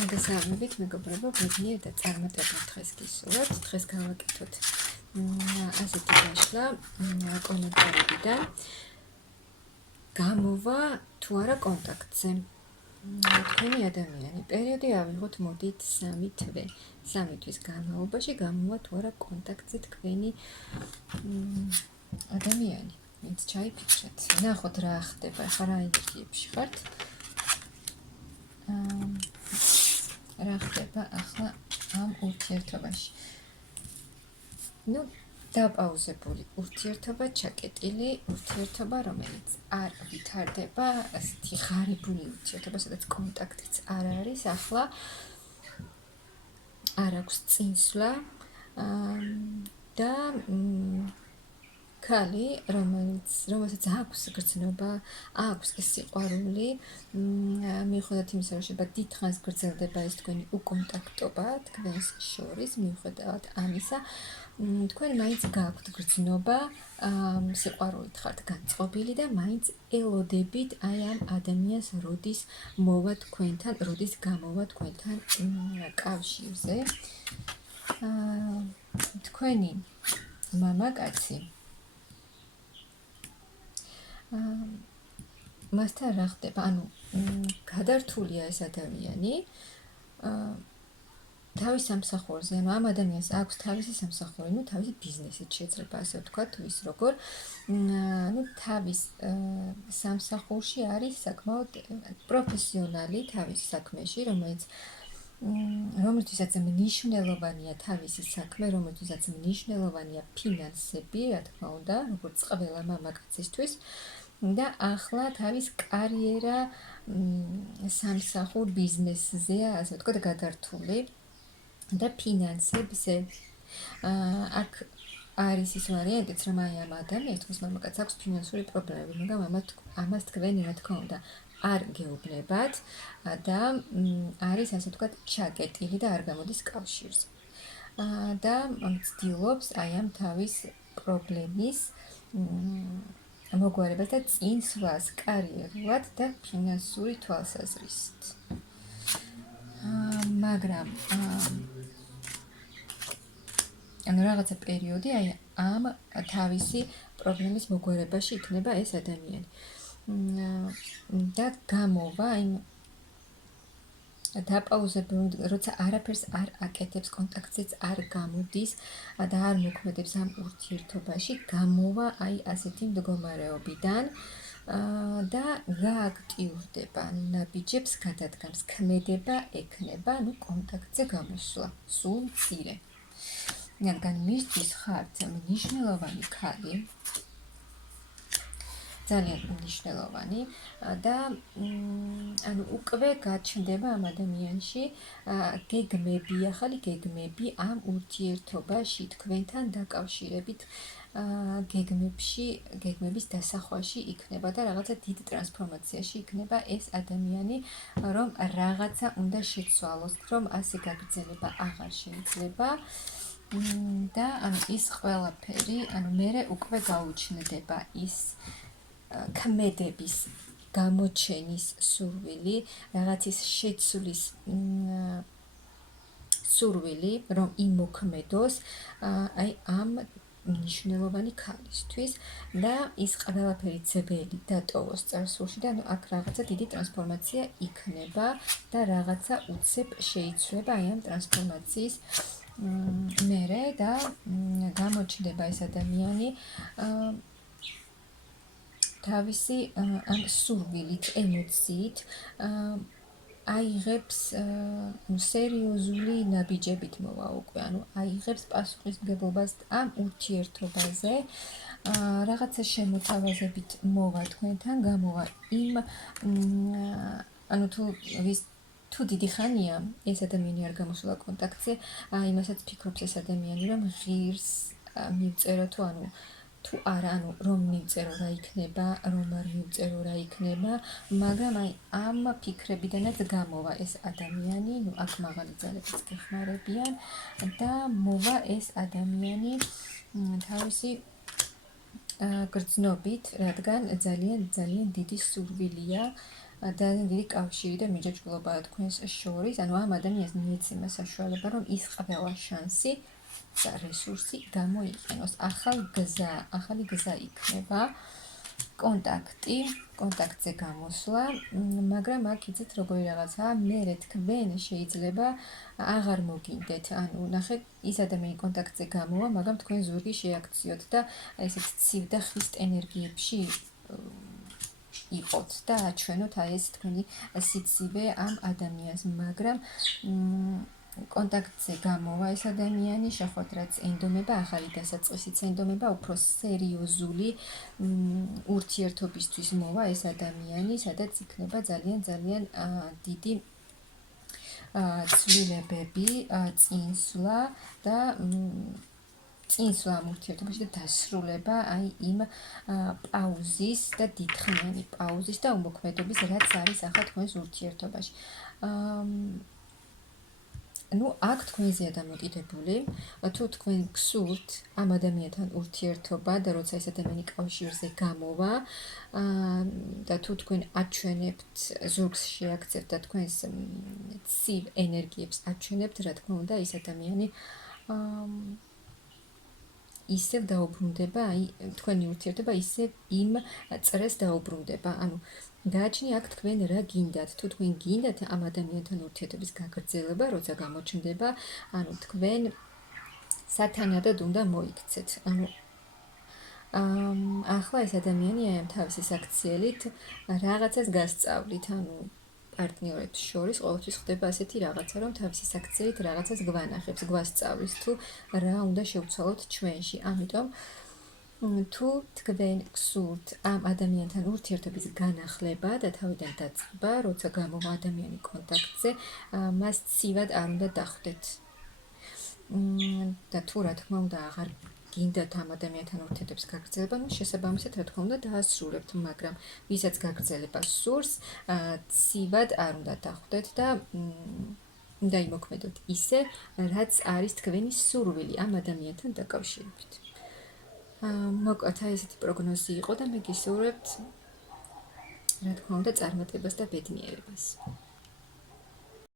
მოგესალმებით, მეგობრებო, ბედნიერ და წარმატებულ დღეს გისურვებთ. დღეს გავაკეთოთ ასეთი დაშლა კომენტარებიდან. გამოვა თუ არა კონტაქტზე. თქვენი ადამიანი პერიოდი ავიღოთ, მოდით 3 თვე. 3 თვის განმავლობაში გამოვა თუ არა კონტაქტზე თქვენი ადამიანი. ვინც ჩაიფიქრეთ. ნახოთ რა ხდება, ხა რა ენერგიებში ხართ. რა ხდება ახლა ამ ურთიერთობაში. დაპაუზებული ურთიერთობა, ჩაკეტილი ურთიერთობა, რომელიც არ ვითარდება, ასეთი ღარიბული ურთიერთობა, სადაც კონტაქტიც არ არის, ახლა არ აქვს წინსვლა და ქალი, რომელსაც აქვს გრძნობა, აქვს ეს სიყვარული, მიუხედავად იმისა, რომ შეიძლება დიდხანს გრძელდება ეს თქვენი უკონტაქტობა თქვენს შორის, მიუხედავად ამისა, თქვენ მაინც გაქვთ გრძნობა, სიყვარულით ხართ განწყობილი და მაინც ელოდებით აი ამ ადამიანს როდის მოვა თქვენთან, როდის გამოვა თქვენთან კავშირზე. თქვენი მამაკაცი მასთან რა ხდება? ანუ გადართულია ეს ადამიანი თავის სამსახურზე, ანუ ამ ადამიანს აქვს თავისი სამსახური, თავისი ბიზნესით შეიძლება ასე ვთქვა, თუ ის როგორ, თავის სამსახურში არის საკმაოდ პროფესიონალი თავის საქმეში, რომლითვისაც მნიშვნელოვანია თავისი საქმე, რომლითვისაც მნიშვნელოვანია ფინანსები, რა თქმა უნდა, როგორც ყველა მამაკაცისთვის. და ახლა თავის კარიერა სამსახურ ბიზნესზეა, ასე ვთქვათ, გადართული და ფინანსებზე. აქ არის ის ვარიანტიც, რომ აი ამ ადამიანს, თქვენს მამაკაცს აქვს ფინანსური პრობლემები, მაგრამ ამას თქვენ, რა თქმა უნდა, არ გეუბნებათ და არის, ასე ვთქვათ, ჩაკეტილი და არ გამოდის კავშირზე. და ცდილობს აი ამ თავის პრობლემის მოგვარებას და წინსვლას კარიერულად და ფინანსური თვალსაზრისით. მაგრამ რაღაცა პერიოდი აი ამ თავისი პრობლემის მოგვარებაში იქნება ეს ადამიანი. და გამოვა იმ დაპაუზებული, როცა არაფერს არ აკეთებს, კონტაქტზეც არ გამოდის და არ მოქმედებს ამ ურთიერთობაში, გამოვა აი ასეთი მდგომარეობიდან და გააქტიურდება, ნაბიჯებს გადადგამს, ქმედება ექნება, კონტაქტზე გამოსვლა, სულ მცირე. რადგან მისთვის ხართ მნიშვნელოვანი ქალი, ძალიან მნიშვნელოვანი და უკვე გაჩნდება ამ ადამიანში გეგმები, ახალი გეგმები ამ ურთიერთობაში თქვენთან დაკავშირებით, გეგმების დასახვაში იქნება და რაღაცა დიდ ტრანსფორმაციაში იქნება ეს ადამიანი, რომ რაღაცა უნდა შეცვალოს, რომ ასე გაგრძელება აღარ შეიძლება და ის ყველაფერი, მერე უკვე გაუჩნდება ის ქმედების გამოჩენის სურვილი, რაღაცის შეცვლის სურვილი, რომ იმოქმედოს აი ამ მნიშვნელოვანი ქალისთვის და ის ყველაფერი ძველი დატოვოს წარსულში და აქ რაღაცა დიდი ტრანსფორმაცია იქნება და რაღაცა უცებ შეიცვლება აი ამ ტრანსფორმაციის მერე და გამოჩნდება ეს ადამიანი თავისი ამ სურვილით, ემოციით აიღებს სერიოზული ნაბიჯებით მოვა უკვე, აიღებს პასუხისმგებლობას ამ ურთიერთობაზე, რაღაცა შემოთავაზებით მოვა თქვენთან, გამოვა იმ თუ დიდი ხანია ეს ადამიანი არ გამოსულა კონტაქტზე, იმასაც ფიქრობს ეს ადამიანი, რომ ღირს მივწერო თუ არა, რომ მივწერო რა იქნება, რომ არ მივწერო რა იქნება, მაგრამ ამ ფიქრებიდანაც გამოვა ეს ადამიანი, აქ მაღალი ძალებიც გეხმარებიან და მოვა ეს ადამიანი თავისი გრძნობით, რადგან ძალიან ძალიან დიდი სურვილია ძალიან დიდი კავშირი და მიჯაჭვულობაა თქვენს შორის, ანუ ამ ადამიანს მიეცემა საშუალება, რომ ის ყველა შანსი და რესურსი გამოიყენოს. ახალი გზა იქნება, კონტაქტზე გამოსვლა, მაგრამ აქ იცით როგორი რაღაცაა, მერე თქვენ შეიძლება აღარ მოგინდეთ. ანუ ნახეთ, ის ადამიანი კონტაქტზე გამოვა, მაგრამ თქვენ ზურგი შეაქციოთ და ესეც ცივ და ხისტ ენერგიებში იყოთ და აჩვენოთ აი ეს თქვენი სიცივე ამ ადამიანს, მაგრამ კონტაქტზე გამოვა ეს ადამიანი, შეხვდეთ რაც ენდომება, ახალი დასაწყისიც ენდომება, უფრო სერიოზული ურთიერთობისთვის მოვა ეს ადამიანი, სადაც იქნება ძალიან დიდი ცვლილებები, წინსვლა და წინსვლა ამ ურთიერთობაში და დასრულება აი იმ პაუზის და დიდხნიანი პაუზის და უმოქმედობის, რაც არის ახლა თქვენს ურთიერთობაში. ნუ აქ თქვენზეა დამოკიდებული, თუ თქვენ გსურთ ამ ადამიანთან ურთიერთობა და როცა ეს ადამიანი კავშირზე გამოვა და თუ თქვენ აჩვენებთ ზურგს შეაქცევთ და თქვენს ცივ ენერგიებს აჩვენებთ, რა თქმა უნდა, ეს ადამიანი ისევ დაუბრუნდება, აი თქვენი ურთიერთობა ისევ იმ წრეს დაუბრუნდება. ანუ გააჩნია აქ თქვენ რა გინდათ, თუ თქვენ გინდათ ამ ადამიანთან ურთიერთობის გაგრძელება, როცა გამოჩნდება, ანუ თქვენ სათანადოდ უნდა მოიქცეთ. ანუ ახლა ეს ადამიანი აი ამ თავისი საქციელით რაღაცას გასწავლით, ანუ პარტნიორებს შორის ყოველთვის ხდება ასეთი რაღაცა, რომ თავისი საქციელით რაღაცას გვანახებს, გვასწავლის, თუ რა უნდა შევცვალოთ ჩვენში. ამიტომ თუ თქვენ გსურთ ამ ადამიანთან ურთიერთობის განახლება და თავიდან დაწყება, როცა გამოვა ადამიანი კონტაქტზე, მას ცივად არ უნდა დახვდეთ. და თუ რა თქმა უნდა აღარ გინდათ ამ ადამიანთან ურთიერთობის გაგრძელება, ну შესაბამისად რა თქმა უნდა დაასრულებთ, მაგრამ ვისაც გაგრძელება სურს, ცივად არ უნდა დახვდეთ და უნდა იმოქმედოთ ისე, რაც არის თქვენი სურვილი ამ ადამიანთან დაკავშირებით. მოკლედ აი ესეთი პროგნოზი იყო და მე გისურვებთ რა თქმა უნდა წარმატებას და ბედნიერებას.